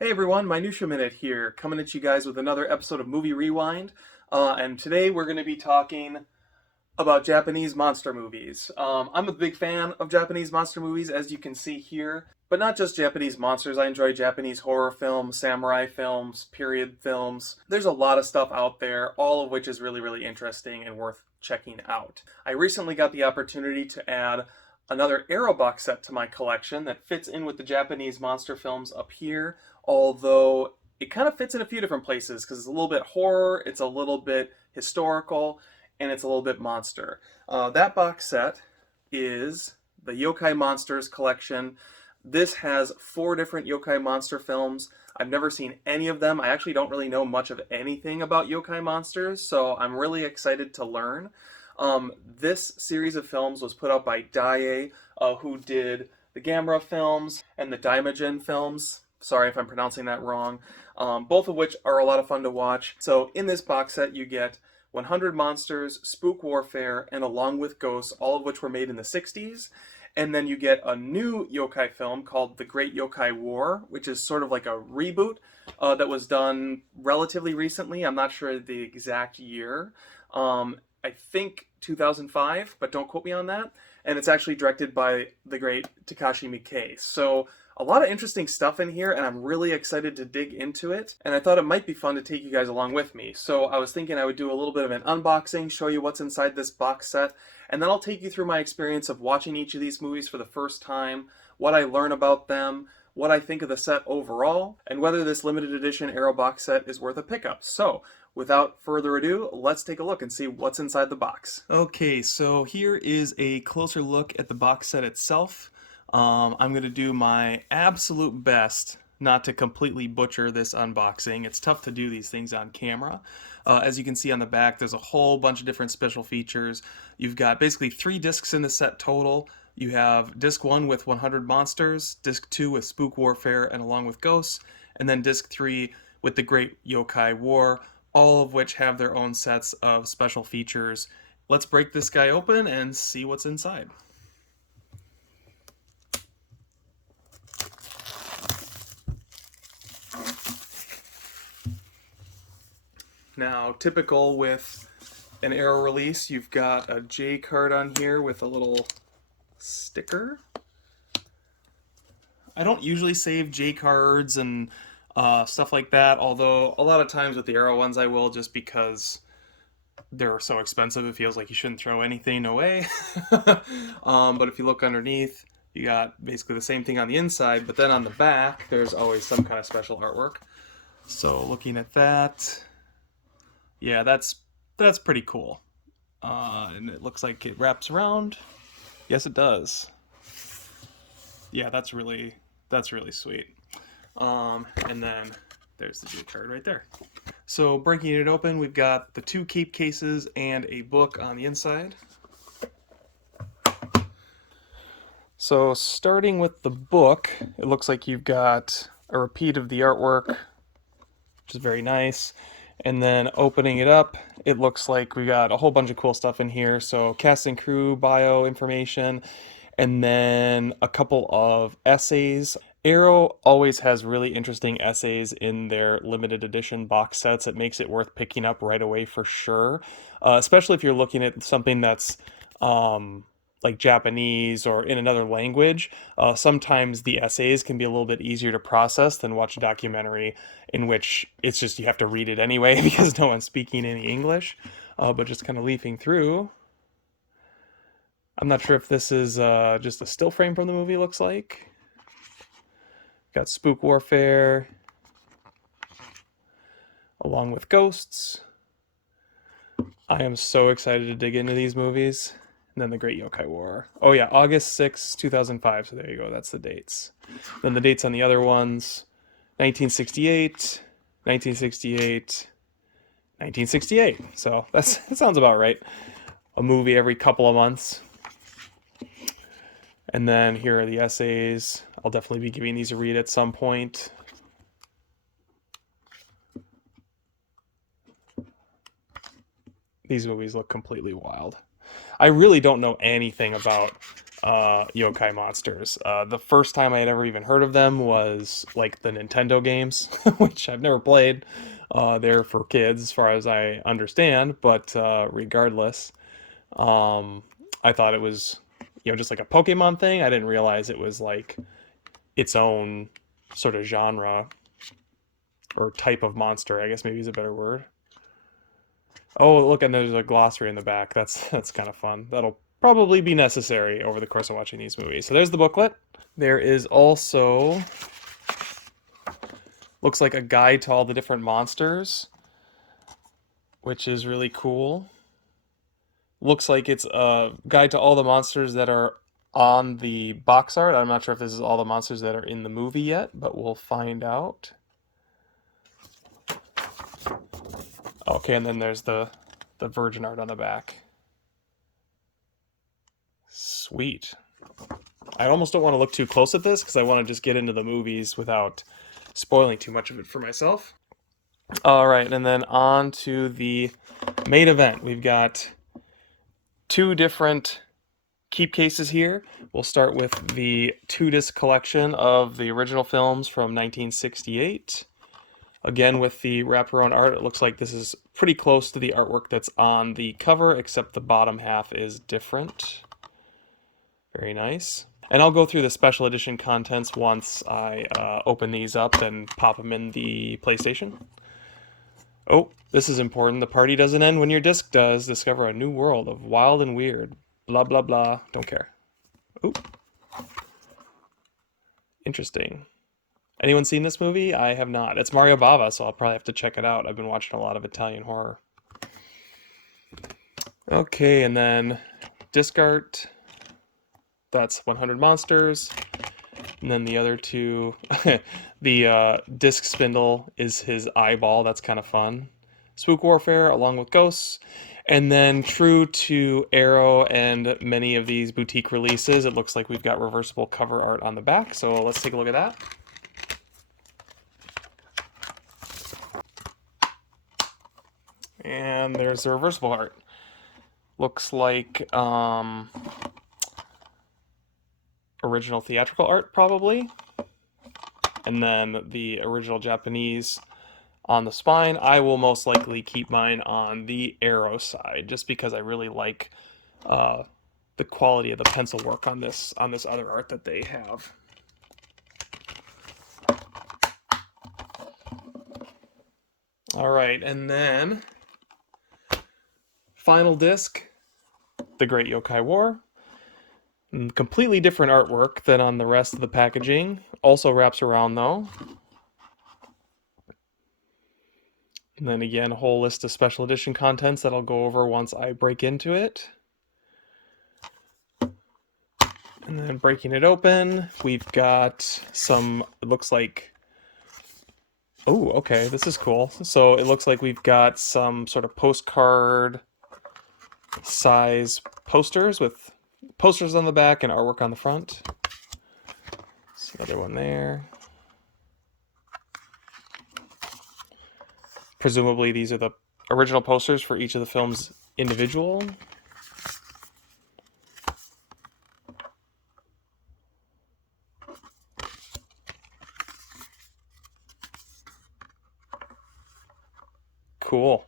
Hey everyone, Minutia Minute here, coming at you guys with another episode of Movie Rewind. And today we're going to be talking about Japanese monster movies. I'm a big fan of Japanese monster movies, as you can see here, but not just Japanese monsters. I enjoy Japanese horror films, samurai films, period films. There's a lot of stuff out there, all of which is really, really interesting and worth checking out. I recently got the opportunity to add another Arrow box set to my collection that fits in with the Japanese monster films up here, although it kind of fits in a few different places because it's a little bit horror, it's a little bit historical, and it's a little bit monster. That box set is the Yokai Monsters Collection. This has 4 different Yokai Monster films. I've never seen any of them. I actually don't really know much of anything about Yokai Monsters, so I'm really excited to learn. This series of films was put out by Daiei, who did the Gamera films and the Daimajin films. Sorry if I'm pronouncing that wrong. Both of which are a lot of fun to watch. So in this box set you get 100 Monsters, Spook Warfare, and Along with Ghosts, all of which were made in the 60s. And then you get a new yokai film called The Great Yokai War, which is sort of like a reboot that was done relatively recently. I'm not sure the exact year. I think 2005, but don't quote me on that. And it's actually directed by the great Takashi Miike. So a lot of interesting stuff in here, and I'm really excited to dig into it. And I thought it might be fun to take you guys along with me. So I was thinking I would do a little bit of an unboxing, show you what's inside this box set, and then I'll take you through my experience of watching each of these movies for the first time, what I learn about them, what I think of the set overall, and whether this limited edition Arrow box set is worth a pickup. So, without further ado, let's take a look and see what's inside the box. Okay, so here is a closer look at the box set itself. I'm going to do my absolute best not to completely butcher this unboxing. It's tough to do these things on camera. As you can see on the back, there's a whole bunch of different special features. You've got basically 3 discs in the set total. You have disc 1 with 100 monsters, disc 2 with Spook Warfare and Along with Ghosts, and then disc 3 with the Great Yokai War, all of which have their own sets of special features. Let's break this guy open and see what's inside. Now, typical with an Arrow release, you've got a J card on here with a little sticker. I don't usually save J cards and stuff like that, although a lot of times with the Arrow ones I will, just because they're so expensive it feels like you shouldn't throw anything away. But if you look underneath, you got basically the same thing on the inside, but then on the back there's always some kind of special artwork. So looking at that, yeah, that's pretty cool. And it looks like it wraps around. Yes, it does. Yeah, that's really sweet. And then there's the G card right there. So breaking it open, we've got the 2 keep cases and a book on the inside. So starting with the book, it looks like you've got a repeat of the artwork, which is very nice. And then opening it up, it looks like we got a whole bunch of cool stuff in here. So cast and crew, bio information, and then a couple of essays. Arrow always has really interesting essays in their limited edition box sets. It makes it worth picking up right away for sure, especially if you're looking at something that's like Japanese or in another language. Sometimes the essays can be a little bit easier to process than watch a documentary in which it's just you have to read it anyway because no one's speaking any English. But just kind of leafing through, I'm not sure if this is just a still frame from the movie, looks like. Got Spook Warfare, Along with Ghosts. I am so excited to dig into these movies. And then the Great Yokai War. Oh yeah, August 6, 2005. So there you go, that's the dates. Then the dates on the other ones, 1968, 1968, 1968. So that sounds about right. A movie every couple of months. And then here are the essays. I'll definitely be giving these a read at some point. These movies look completely wild. I really don't know anything about Yokai Monsters. The first time I had ever even heard of them was like the Nintendo games, which I've never played. They're for kids, as far as I understand, but regardless, um, I thought it was, just like a Pokemon thing. I didn't realize it was like its own sort of genre or type of monster, I guess maybe is a better word. Oh, look, and there's a glossary in the back. That's kind of fun. That'll probably be necessary over the course of watching these movies. So there's the booklet. There is also, looks like a guide to all the different monsters, which is really cool. Looks like it's a guide to all the monsters that are on the box art. I'm not sure if this is all the monsters that are in the movie yet, but we'll find out. Okay, and then there's the virgin art on the back. Sweet. I almost don't want to look too close at this because I want to just get into the movies without spoiling too much of it for myself. All right, and then on to the main event. We've got two different keep cases here. We'll start with the 2-disc collection of the original films from 1968. Again, with the wraparound art, it looks like this is pretty close to the artwork that's on the cover, except the bottom half is different. Very nice. And I'll go through the special edition contents once I open these up and pop them in the PlayStation. Oh, this is important. The party doesn't end when your disc does. Discover a new world of wild and weird. Blah, blah, blah. Don't care. Ooh. Interesting. Anyone seen this movie? I have not. It's Mario Bava, so I'll probably have to check it out. I've been watching a lot of Italian horror. Okay, and then disc art. That's 100 monsters. And then the other two, the disc spindle is his eyeball. That's kind of fun. Spook Warfare along with Ghosts. And then true to Arrow and many of these boutique releases, it looks like we've got reversible cover art on the back. So let's take a look at that. And there's the reversible art. Looks like original theatrical art, probably. And then the original Japanese on the spine. I will most likely keep mine on the Arrow side, just because I really like the quality of the pencil work on this other art that they have. All right, and then final disc, The Great Yokai War. Completely different artwork than on the rest of the packaging. Also wraps around though. And then again, a whole list of special edition contents that I'll go over once I break into it. And then breaking it open, we've got some, it looks like, oh, okay, this is cool. So it looks like we've got some sort of postcard size posters with posters on the back and artwork on the front. There's another one there. Presumably these are the original posters for each of the films individual. Cool.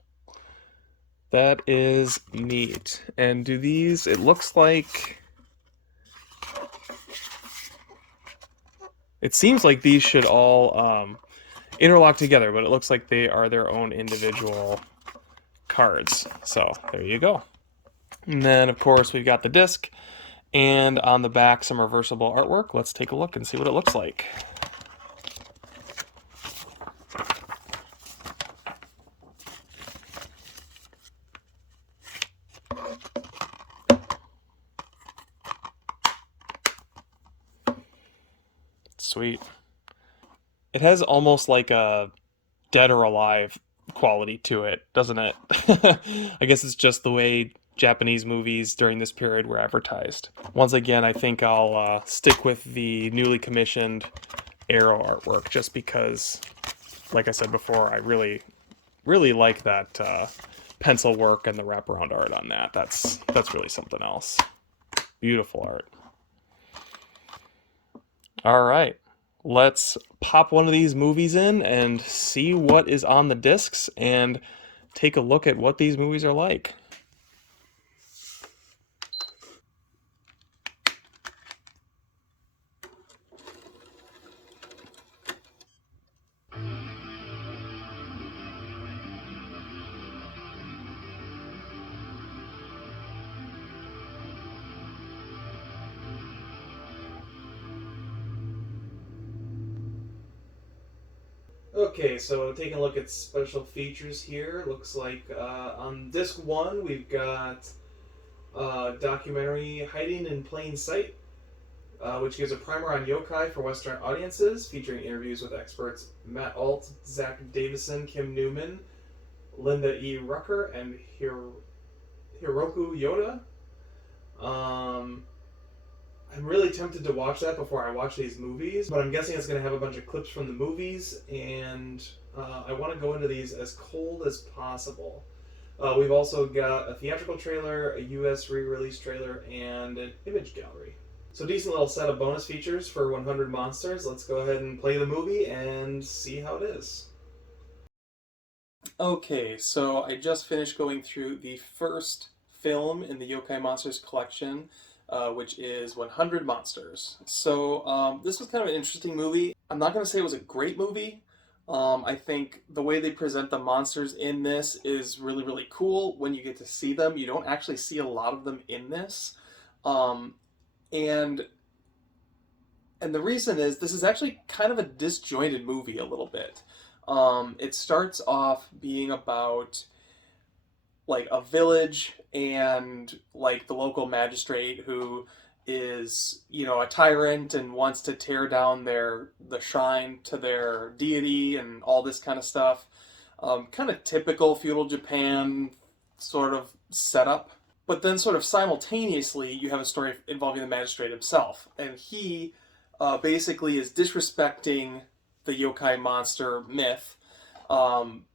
That is neat. And do these, it looks like, it seems like these should all interlock together, but it looks like they are their own individual cards. So there you go. And then, of course, we've got the disc, and on the back, some reversible artwork. Let's take a look and see what it looks like. Sweet. It has almost like a Dead or Alive quality to it, doesn't it? I guess it's just the way Japanese movies during this period were advertised. Once again, I think I'll stick with the newly commissioned Arrow artwork just because, like I said before, I really like that pencil work and the wraparound art on that. That's really something else. Beautiful art. All right. Let's pop one of these movies in and see what is on the discs and take a look at what these movies are like. Okay, so taking a look at special features here, looks like on disc one we've got documentary Hiding in Plain Sight, which gives a primer on yokai for Western audiences, featuring interviews with experts Matt Alt, Zach Davison, Kim Newman, Linda E. Rucker, and Hiroku Yoda. Um, I'm really tempted to watch that before I watch these movies, but I'm guessing it's going to have a bunch of clips from the movies, and I want to go into these as cold as possible. We've also got a theatrical trailer, a US re-release trailer, and an image gallery. So decent little set of bonus features for 100 Monsters. Let's go ahead and play the movie and see how it is. Okay, so I just finished going through the first film in the Yokai Monsters collection, which is 100 Monsters. So this was kind of an interesting movie. I'm not going to say it was a great movie. I think the way they present the monsters in this is really, really cool when you get to see them. You don't actually see a lot of them in this. Um, and and the reason is this is actually kind of a disjointed movie a little bit. It starts off being about like a village and like the local magistrate who is, you know, a tyrant and wants to tear down the shrine to their deity and all this kind of stuff. Kind of typical feudal Japan sort of setup. But then, sort of simultaneously, you have a story involving the magistrate himself, and he basically is disrespecting the yokai monster myth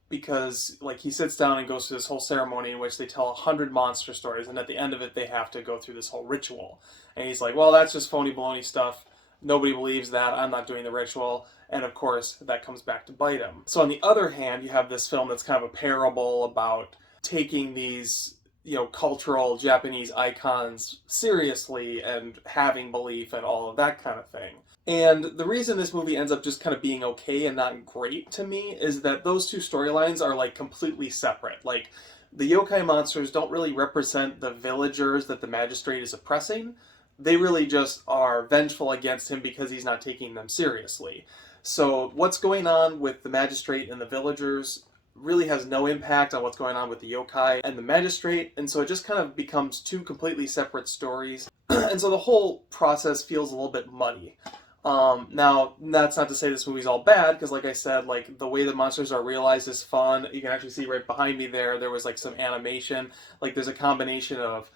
because, like, he sits down and goes through this whole ceremony in which they tell 100 monster stories, and at the end of it, they have to go through this whole ritual. And he's like, "Well, that's just phony baloney stuff. Nobody believes that. I'm not doing the ritual." And of course, that comes back to bite him. So, on the other hand, you have this film that's kind of a parable about taking these, you know, cultural Japanese icons seriously and having belief and all of that kind of thing. And the reason this movie ends up just kind of being okay and not great to me is that those two storylines are like completely separate. Like the yokai monsters don't really represent the villagers that the magistrate is oppressing. They really just are vengeful against him because he's not taking them seriously. So what's going on with the magistrate and the villagers really has no impact on what's going on with the yokai and the magistrate, and so it just kind of becomes two completely separate stories. And so the whole process feels a little bit muddy. Now, that's not to say this movie's all bad, because like I said, like the way the monsters are realized is fun. You can actually see right behind me there was like some animation. Like there's a combination of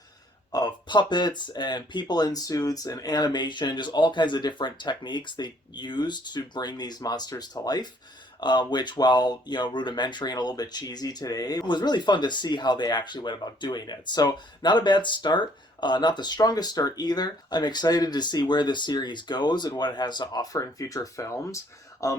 puppets and people in suits and animation, just all kinds of different techniques they used to bring these monsters to life. Which, while you know rudimentary and a little bit cheesy today, was really fun to see how they actually went about doing it. So, not a bad start. Not the strongest start either. I'm excited to see where this series goes and what it has to offer in future films.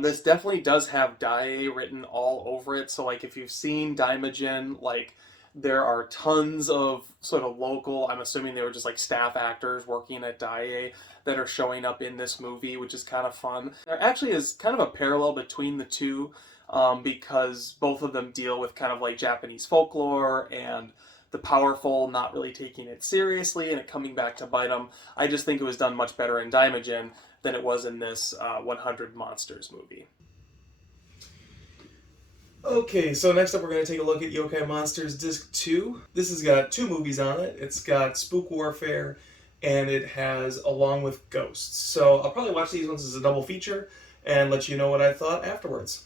This definitely does have Dai written all over it. So, like, if you've seen Daimajin, like, there are tons of sort of local, I'm assuming they were just like staff actors working at Dai that are showing up in this movie, which is kind of fun. There actually is kind of a parallel between the two because both of them deal with kind of like Japanese folklore and the powerful not really taking it seriously and it coming back to bite them. I just think it was done much better in Daimajin than it was in this 100 Monsters movie. Okay, so next up we're going to take a look at Yokai Monsters Disc 2. This has got two movies on it. It's got Spook Warfare, and it has Along with Ghosts. So I'll probably watch these ones as a double feature and let you know what I thought afterwards.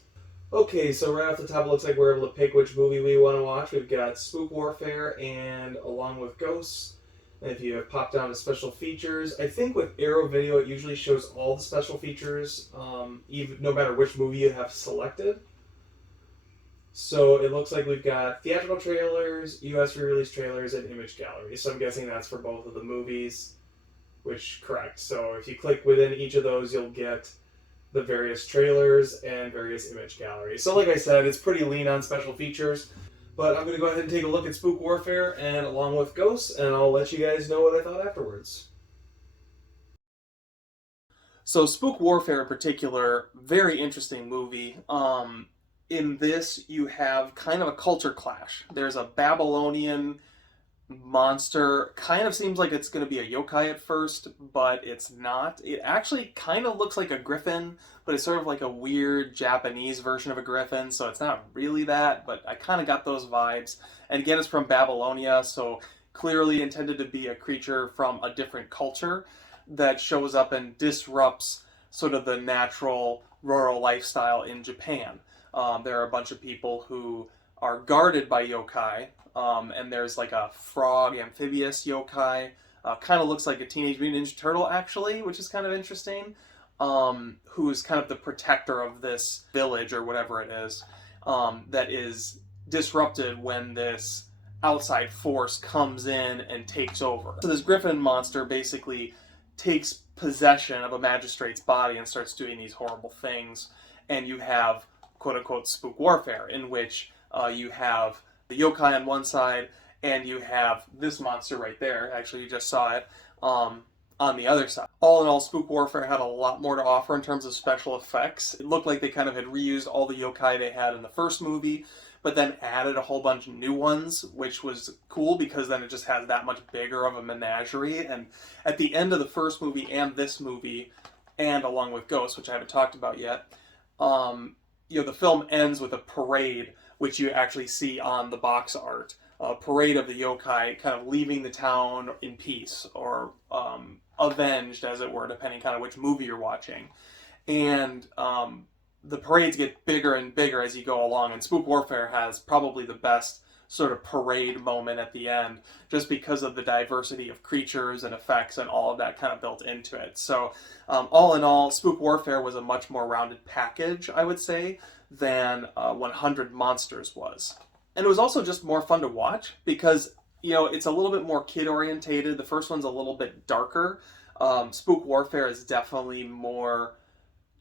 Okay, so right off the top it looks like we're able to pick which movie we want to watch. We've got Spook Warfare and Along with Ghosts. And if you pop down to special features, I think with Arrow Video it usually shows all the special features, even no matter which movie you have selected. So it looks like we've got theatrical trailers, US re-release trailers, and image galleries. So I'm guessing that's for both of the movies. which correct. So if you click within each of those, you'll get the various trailers and various image galleries. So like I said, it's pretty lean on special features, but I'm going to go ahead and take a look at Spook Warfare and along with Ghosts, and I'll let you guys know what I thought afterwards. So Spook Warfare in particular, very interesting movie. In this, you have kind of a culture clash. There's a Babylonian monster. Kind of seems like it's going to be a yokai at first, but it's not. It actually kind of looks like a griffin, but it's sort of like a weird Japanese version of a griffin, so it's not really that, but I kind of got those vibes. And again, it's from Babylonia, so clearly intended to be a creature from a different culture that shows up and disrupts sort of the natural rural lifestyle in Japan. There are a bunch of people who are guarded by yokai, and there's like a frog amphibious yokai. Kind of looks like a Teenage Mutant Ninja Turtle, actually, which is kind of interesting. Who's kind of the protector of this village or whatever it is, that is disrupted when this outside force comes in and takes over. So this griffin monster basically takes possession of a magistrate's body and starts doing these horrible things. And you have quote unquote Spook Warfare, in which you have the yokai on one side and you have this monster right there. Actually, you just saw it on the other side. All in all, Spook Warfare had a lot more to offer in terms of special effects. It looked like they kind of had reused all the yokai they had in the first movie, but then added a whole bunch of new ones, which was cool because then it just has that much bigger of a menagerie. And at the end of the first movie and this movie, and along with Ghosts, which I haven't talked about yet, the film ends with a parade, which you actually see on the box art. A parade of the yokai kind of leaving the town in peace, or avenged, as it were, depending kind of which movie you're watching. And the parades get bigger and bigger as you go along, and Spook Warfare has probably the best sort of parade moment at the end, just because of the diversity of creatures and effects and all of that kind of built into it. So all in all, Spook Warfare was a much more rounded package, I would say, than 100 Monsters was. And it was also just more fun to watch because, it's a little bit more kid orientated. The first one's a little bit darker. Spook Warfare is definitely more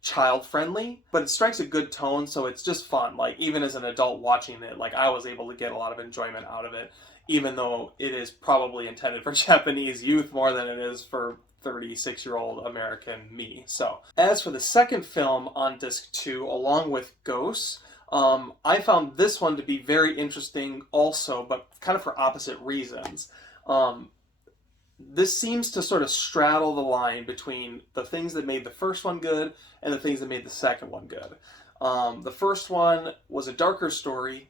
child friendly, but it strikes a good tone, so it's just fun. Like, even as an adult watching it, like, I was able to get a lot of enjoyment out of it, even though it is probably intended for Japanese youth more than it is for 36-year-old American me. So, as for the second film on disc 2, along with Ghosts, I found this one to be very interesting also, but kind of for opposite reasons. This seems to sort of straddle the line between the things that made the first one good and the things that made the second one good. The first one was a darker story,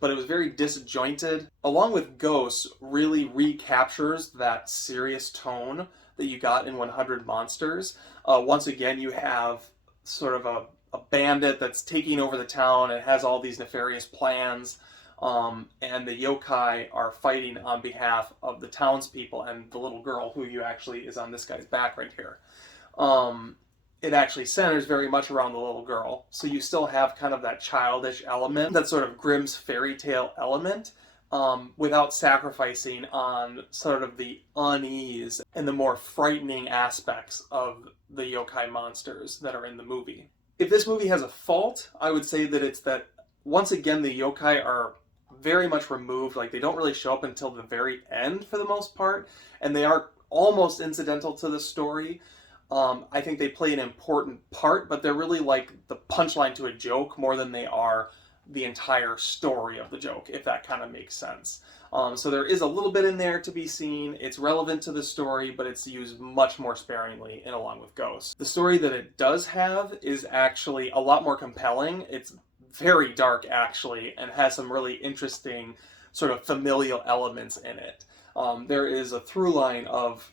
but it was very disjointed. Along with Ghosts, really recaptures that serious tone that you got in 100 Monsters. Once again, you have sort of a bandit that's taking over the town and has all these nefarious plans. And the yokai are fighting on behalf of the townspeople and the little girl, who actually is on this guy's back right here. It actually centers very much around the little girl. So you still have kind of that childish element, that sort of Grimm's fairy tale element, without sacrificing on sort of the unease and the more frightening aspects of the yokai monsters that are in the movie. If this movie has a fault, I would say that it's that, once again, the yokai are very much removed. Like, they don't really show up until the very end for the most part, and they are almost incidental to the story. I think they play an important part, but they're really like the punchline to a joke more than they are the entire story of the joke, if that kind of makes sense. So there is a little bit in there to be seen. It's relevant to the story, but it's used much more sparingly in Along with Ghosts. The story that it does have is actually a lot more compelling. It's very dark, actually, and has some really interesting sort of familial elements in it. There is a through line of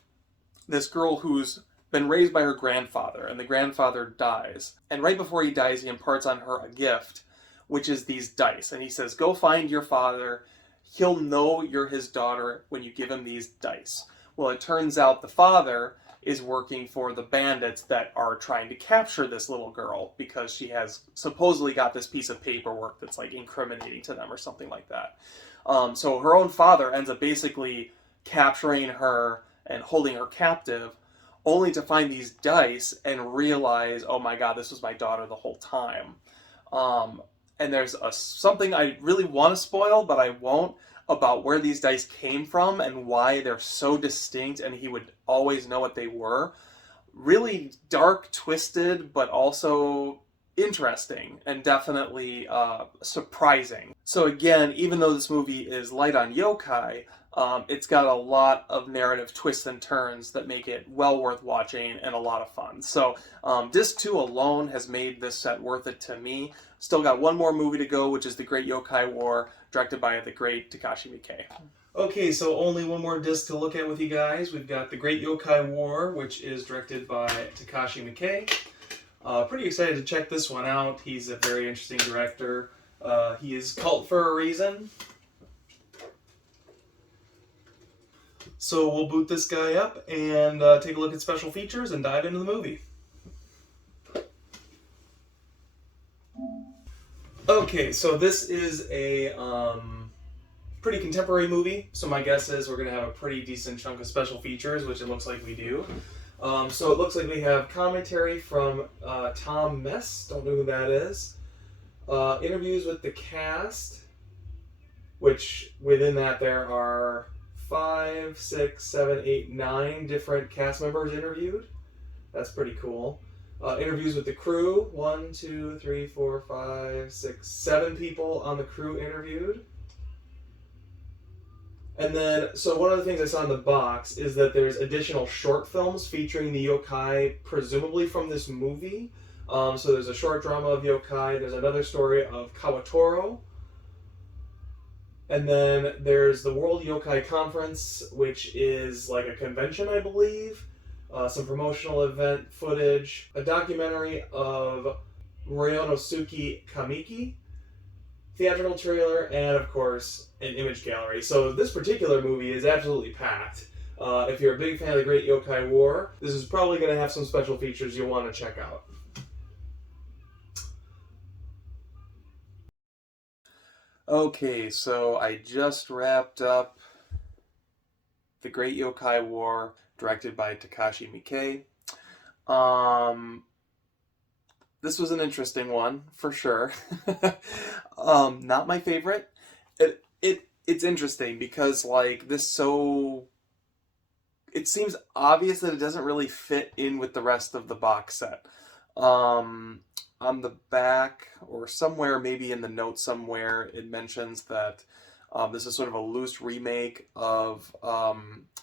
this girl who's been raised by her grandfather, and the grandfather dies. And right before he dies, he imparts on her a gift, which is these dice. And he says, go find your father. He'll know you're his daughter when you give him these dice. Well, it turns out the father is working for the bandits that are trying to capture this little girl because she has supposedly got this piece of paperwork that's like incriminating to them or something like that. So her own father ends up basically capturing her and holding her captive only to find these dice and realize, oh my god, this was my daughter the whole time. Um, and there's something I really want to spoil, but I won't, about where these dice came from and why they're so distinct, and he would always know what they were. Really dark, twisted, but also interesting and definitely surprising. So again, even though this movie is light on yokai, it's got a lot of narrative twists and turns that make it well worth watching and a lot of fun. So disc 2 alone has made this set worth it to me. Still got one more movie to go, which is The Great Yokai War, directed by the great Takashi Miike. Okay, so only one more disc to look at with you guys. We've got The Great Yokai War, which is directed by Takashi Miike. Pretty excited to check this one out. He's a very interesting director. He is cult for a reason. So we'll boot this guy up and take a look at special features and dive into the movie. Okay, so this is a pretty contemporary movie, so my guess is we're going to have a pretty decent chunk of special features, which it looks like we do. So it looks like we have commentary from Tom Mess, don't know who that is. Interviews with the cast, which within that there are 5, 6, 7, 8, 9 different cast members interviewed. That's pretty cool. Interviews with the crew, 1, 2, 3, 4, 5, 6, 7 people on the crew interviewed. And then, so one of the things I saw in the box is that there's additional short films featuring the yokai, presumably from this movie. So there's a short drama of yokai, there's another story of Kawatoro, and then there's the World Yokai Conference, which is like a convention, I believe, some promotional event footage, a documentary of Ryonosuke Kamiki, theatrical trailer, and of course an image gallery. So this particular movie is absolutely packed. If you're a big fan of the Great Yokai War, this is probably going to have some special features you'll want to check out. Okay, so I just wrapped up The Great Yokai War, directed by Takashi Miike. This was an interesting one, for sure. Not my favorite. It's interesting because, like, it seems obvious that it doesn't really fit in with the rest of the box set. On the back, or somewhere, maybe in the notes somewhere, it mentions that this is sort of a loose remake of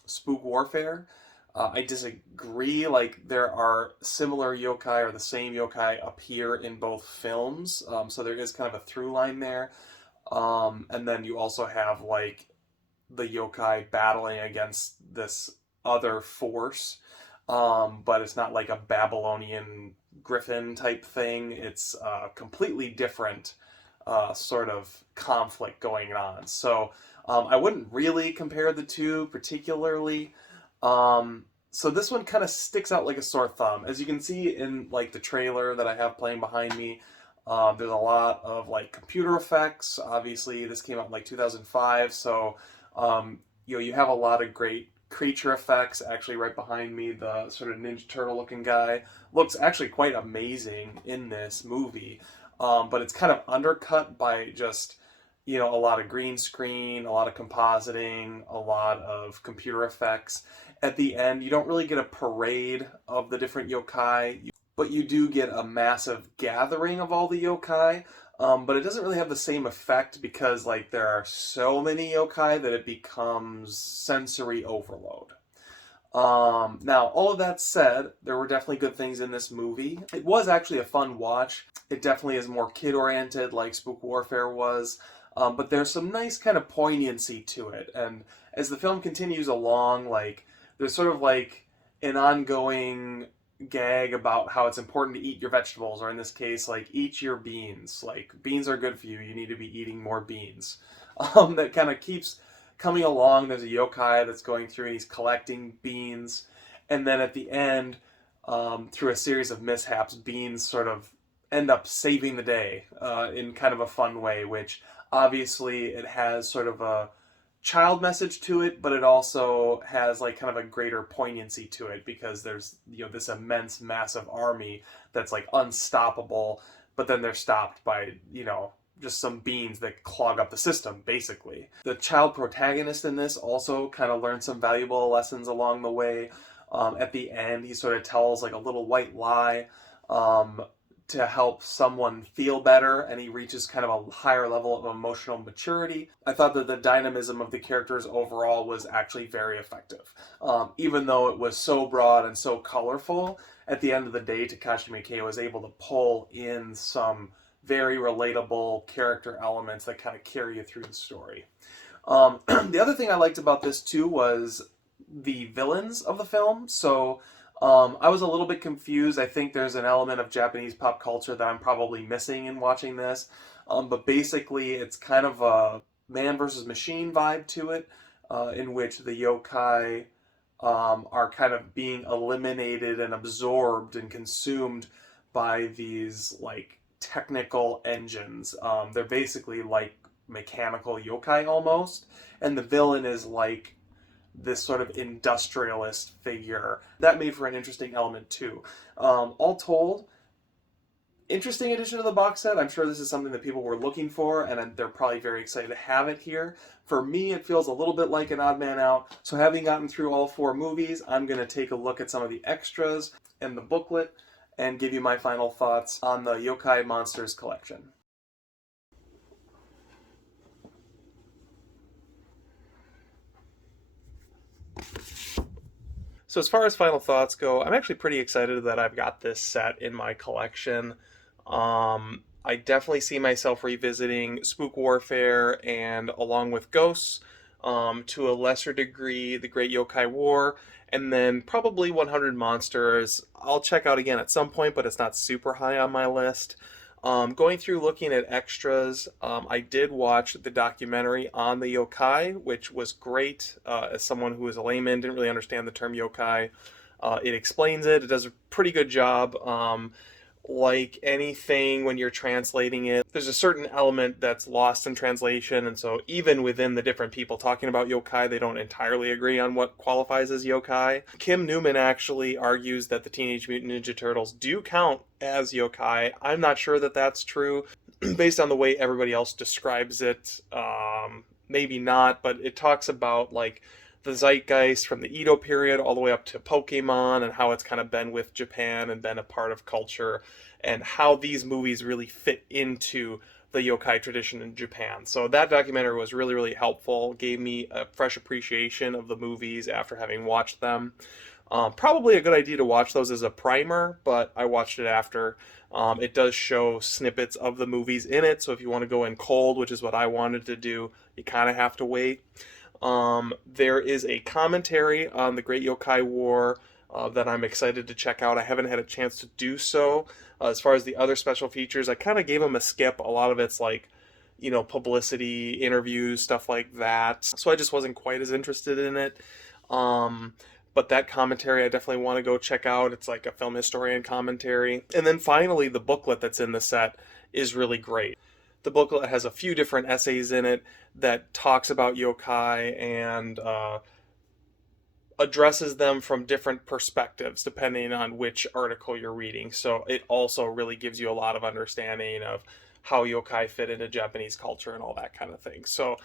Spook Warfare. I disagree. Like, there are similar yokai, or the same yokai, appear in both films, so there is kind of a through line there. And then you also have, like, the yokai battling against this other force, but it's not like a Babylonian griffin type thing. It's a completely different sort of conflict going on. So I wouldn't really compare the two particularly. So this one kind of sticks out like a sore thumb. As you can see in like the trailer that I have playing behind me, there's a lot of like computer effects. Obviously, this came out in like 2005, so you have a lot of great creature effects. Actually, right behind me, the sort of Ninja Turtle looking guy looks actually quite amazing in this movie, but it's kind of undercut by just a lot of green screen, a lot of compositing, a lot of computer effects. At the end, you don't really get a parade of the different yokai, but you do get a massive gathering of all the yokai. But it doesn't really have the same effect because, like, there are so many yokai that it becomes sensory overload. Now, all of that said, there were definitely good things in this movie. It was actually a fun watch. It definitely is more kid-oriented, like Spook Warfare was. But there's some nice kind of poignancy to it. And as the film continues along, like, there's sort of like an ongoing gag about how it's important to eat your vegetables, or in this case, like, eat your beans. Like, beans are good for you. You need to be eating more beans. That kind of keeps coming along. There's a yokai that's going through and he's collecting beans. And then at the end, through a series of mishaps, beans sort of end up saving the day in kind of a fun way, which obviously it has sort of a child message to it, but it also has like kind of a greater poignancy to it because there's, you know, this immense, massive army that's like unstoppable, but then they're stopped by, you know, just some beans that clog up the system, basically. The child protagonist in this also kind of learns some valuable lessons along the way. At the end, he sort of tells like a little white lie um, to help someone feel better, and he reaches kind of a higher level of emotional maturity. I thought that the dynamism of the characters overall was actually very effective. Even though it was so broad and so colorful, at the end of the day, Takashi Miike was able to pull in some very relatable character elements that kind of carry you through the story. The other thing I liked about this too was the villains of the film. So I was a little bit confused. I think there's an element of Japanese pop culture that I'm probably missing in watching this. But basically, it's kind of a man versus machine vibe to it, in which the yokai are kind of being eliminated and absorbed and consumed by these like technical engines. They're basically like mechanical yokai almost, and the villain is like this sort of industrialist figure. That made for an interesting element too. All told, interesting addition to the box set. I'm sure this is something that people were looking for, and they're probably very excited to have it here. For me, it feels a little bit like an odd man out. So having gotten through all 4 movies, I'm going to take a look at some of the extras and the booklet and give you my final thoughts on the Yokai Monsters Collection. So as far as final thoughts go, I'm actually pretty excited that I've got this set in my collection. I definitely see myself revisiting Spook Warfare and along with Ghosts, to a lesser degree, the Great Yokai War, and then probably 100 Monsters. I'll check out again at some point, but it's not super high on my list. Going through looking at extras, I did watch the documentary on the yokai, which was great. As someone who is a layman, didn't really understand the term yokai. It explains it. It does a pretty good job. Like anything, when you're translating it, there's a certain element that's lost in translation, and so even within the different people talking about yokai, they don't entirely agree on what qualifies as yokai. Kim Newman actually argues that the Teenage Mutant Ninja Turtles do count as yokai. I'm not sure that that's true, based on the way everybody else describes it. Maybe not, but it talks about like the zeitgeist from the Edo period all the way up to Pokemon and how it's kind of been with Japan and been a part of culture, and how these movies really fit into the yokai tradition in Japan. So that documentary was really, really helpful, gave me a fresh appreciation of the movies after having watched them. Probably a good idea to watch those as a primer, but I watched it after. It does show snippets of the movies in it, so if you want to go in cold, which is what I wanted to do, you kind of have to wait. There is a commentary on the Great Yokai War that I'm excited to check out. I haven't had a chance to do so. As far as the other special features, I kind of gave them a skip. A lot of it's like, you know, publicity, interviews, stuff like that. So I just wasn't quite as interested in it. But that commentary I definitely want to go check out. It's like a film historian commentary. And then finally, the booklet that's in the set is really great. The booklet has a few different essays in it that talks about yokai and addresses them from different perspectives depending on which article you're reading. So it also really gives you a lot of understanding of how yokai fit into Japanese culture and all that kind of thing. So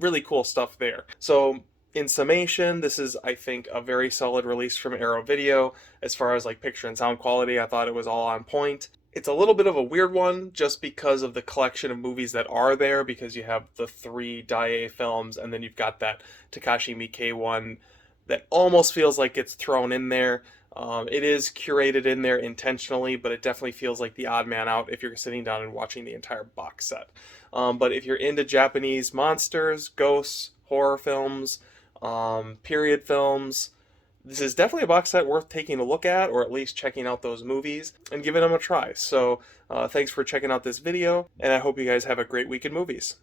really cool stuff there. So in summation, this is, I think, a very solid release from Arrow Video. As far as like picture and sound quality, I thought it was all on point. It's a little bit of a weird one just because of the collection of movies that are there, because you have the 3 Daiei films and then you've got that Takashi Miike one that almost feels like it's thrown in there. It is curated in there intentionally, but it definitely feels like the odd man out if you're sitting down and watching the entire box set. But if you're into Japanese monsters, ghosts, horror films, period films, this is definitely a box set worth taking a look at, or at least checking out those movies and giving them a try. So thanks for checking out this video, and I hope you guys have a great week in movies.